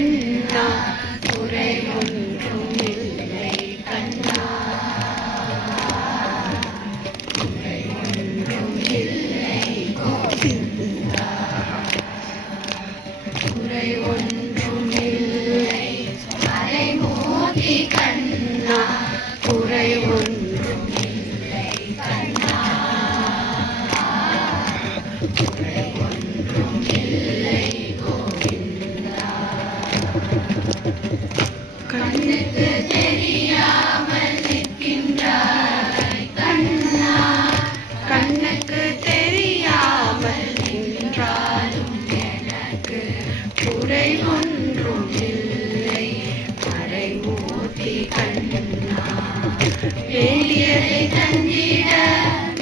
கண்ணா குறை ஒன்றும் இல்லை கண்ணா குறை ஒன்றும் இல்லை கோவிந்தா குறை ஒன்றும் இல்லை மறைமூர்த்தி கண்ணா குறை ஒன்றும் இல்லை கண்ணா குறை ஒன்றும் இல்லை கோவிந்தா கண்ணுக்கு தெரியாமல் நிற்கின்றாய் கண்ணா கண்ணுக்கு தெரியாமல் நின்றாலும் எனக்கு குறை ஒன்றும் இல்லை மறைமூர்த்தி கண்ணா வேண்டியதை தந்திட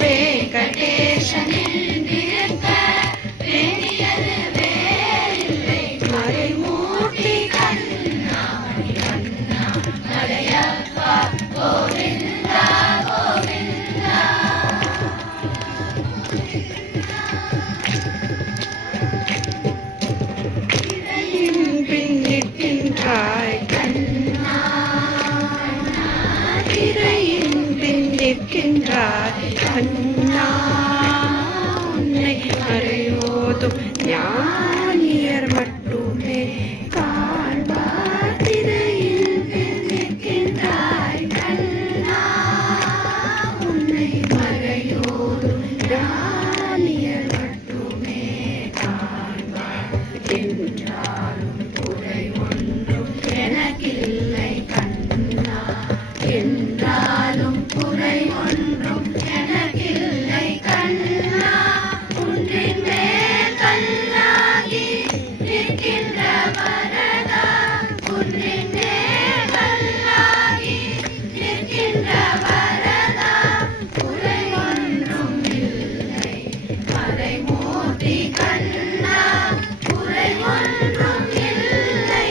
வெங்கடேசனில் நிற்க வேண்டியது வேறில்லை மறைமூர்த்தி கண்ணா கண்ணா மலையப்பா கோவிந்தா கோவிந்தா பின் நிற்கின்றாய் கண்ணா திரையின் பின் நிற்கின்றாய் கண்ணா உன்னை அறியோதும் ஞானியர் மட்டுமே காண்பார் திரையின் பின் நிற்கின்றாய் கண்ணா உன்னை மறையோதும் ஞானியர் மட்டுமே காண்பார் என்றாலும் குறை ஒன்றும் எனக்கில்லை கண்ணா என்றாலும் குறை ஒன்றும் எனக்கில்லை கண்ணா குன்றின் மேல் கல்லாகி நிற்கின்ற வரதா குன்றின் மேல் கல்லாகி நிற்கின்ற வரதா குறை ஒன்றும் இல்லை மறைமூர்த்தி கண்ணா குறை ஒன்றும் இல்லை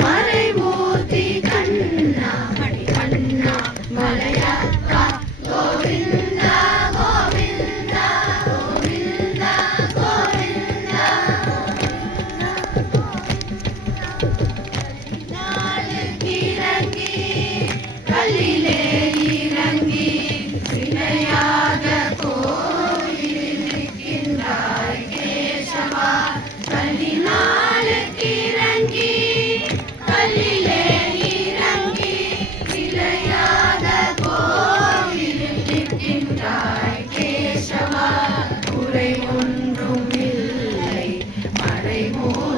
மறைமூர்த்தி கண்ணா கண்ணா மலையப்பா கோவிந்தா கோவிந்தா கோவிந்தா கோவிந்தா நாளுக்கு இறங்கி கல்லிலே இறங்கி சிலையாக கோயிலில் நிற்கின்றாய் கேசவா கல்லினாளுக்கு இறங்கி கல்லிலே இறங்கி சிலையாக கோயிலில் நிற்கின்றாய் கேசவா குறை ஒன்றும் இல்லை மறைமூர்த்தி